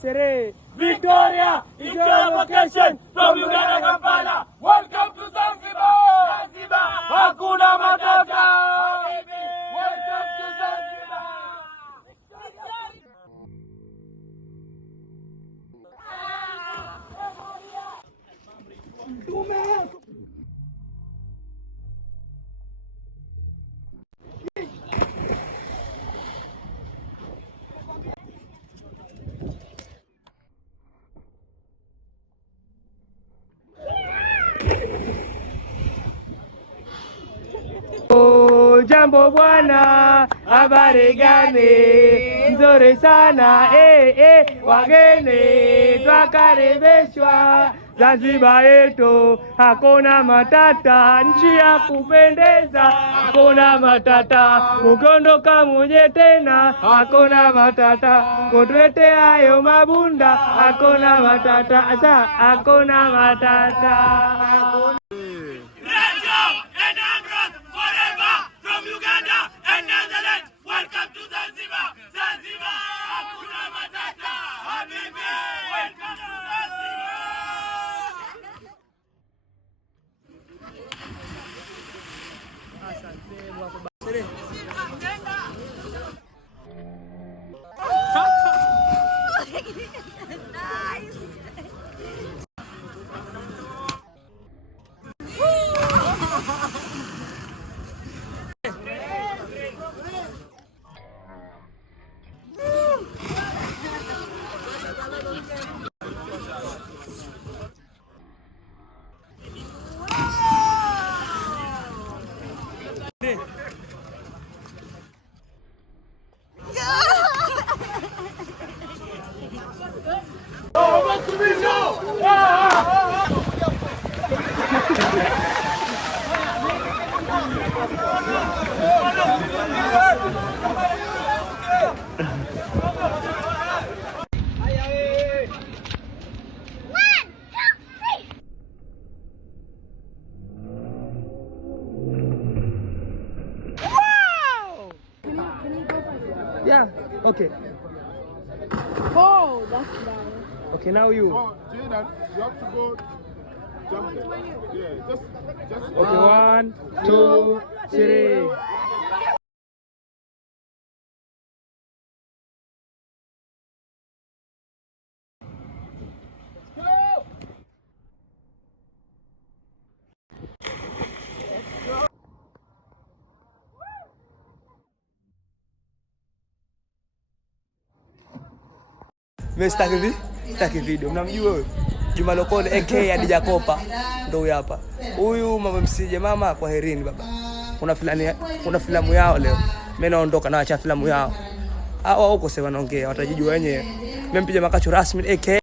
Sere. Victoria is your location from Uganda, Kampala. Welcome to Zanzibar. Zanzibar. Hakuna Matata. Welcome to Zanzibar. Jambo bwana, habari gani? Nzuri sana, wageni twakaribishwa Zanzibar yetu, hakuna matata, nchi ya kupendeza, hakuna matata, ukiondoka muje tena, hakuna matata, kutwete hayo mabunda, hakuna matata, asa hakuna matata. Welcome to Zanzibar! Zanzibar! Hakuna Matata! Habibi! Welcome to Nice! Yeah, okay. Oh, that's bad. Okay, now you. Oh, Jaden, you have to go jump. Yeah, just. Okay, 1, 2, 3. Mimi sitaki video. Mnamjua wewe? Juma Lokole AK Adija Kopa. Ndio huyu hapa. Huyu mama msije mama, kwa herini baba. Kuna filamu yao leo. Mimi naondoka na acha filamu yao. Hao huko sasa wanaongea, watajijua wenyewe. Mimi mpige makacho rasmi AK